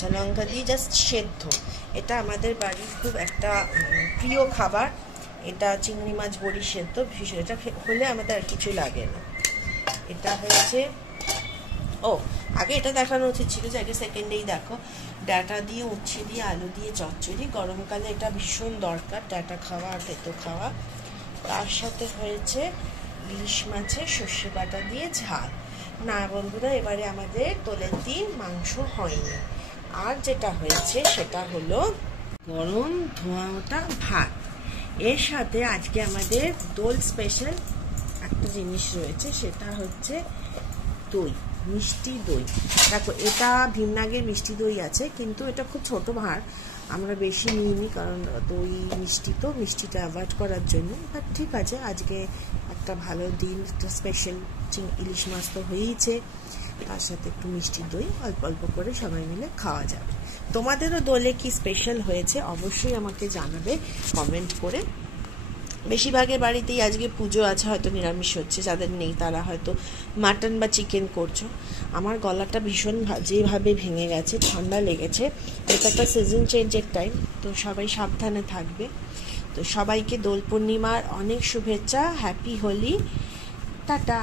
কাঁচা লঙ্কা দিয়ে জাস্ট সেদ্ধ। এটা আমাদের বাড়ির খুব একটা প্রিয় খাবার। এটা চিংড়ি মাছ বড়ি সেদ্ধ, ভীষণ এটা হলে আমাদের আর কিছু লাগে না। এটা হয়েছে, ও আগে এটা দেখানো উচিত ছিল যে আগে সেকেন্ডেই দেখো, ডাঁটা দিয়ে উচ্ছে দিয়ে আলু দিয়ে চচ্চড়ি। গরমকালে এটা ভীষণ দরকার, ডাঁটা খাওয়া আর তেতো খাওয়া। তার সাথে হয়েছে ইলিশ মাছের সর্ষে বাটা দিয়ে ঝাল। না বন্ধুরা, এবারে আমাদের দোলের দিন মাংস হয়নি। আর যেটা হয়েছে সেটা হলো গরম ধোঁয়া ওঠা ভাত। এর সাথে আজকে আমাদের দোল স্পেশাল একটা জিনিস রয়েছে, সেটা হচ্ছে দই, মিষ্টি দই। দেখো, এটা ভীমনাগের মিষ্টি দই আছে, কিন্তু এটা খুব ছোট ভাঁড়, আমরা বেশি নিইনি, কারণ দই মিষ্টি তো, মিষ্টিটা অ্যাভয়েড করার জন্য। বাট ঠিক আছে, আজকে একটা ভালো দিন, একটা স্পেশাল ইলিশ মাছ তো হয়েইছে, তার সাথে একটু মিষ্টি দই অল্প অল্প করে সবাই মিলে খাওয়া যাবে। তোমাদেরও দোলে কি স্পেশাল হয়েছে অবশ্যই আমাকে জানাবে কমেন্ট করে। বেশিরভাগের বাড়িতেই আজকে পুজো আছে, হয়তো নিরামিষ হচ্ছে, যাদের নেই তারা হয়তো মাটন বা চিকেন করছো। আমার গলাটা ভীষণ যেভাবে ভেঙে গেছে, ঠান্ডা লেগেছে। এটা একটা সিজন চেঞ্জের টাইম, তো সবাই সাবধানে থাকবে। তো সবাইকে দোল পূর্ণিমার অনেক শুভেচ্ছা, হ্যাপি হোলি, টাটা।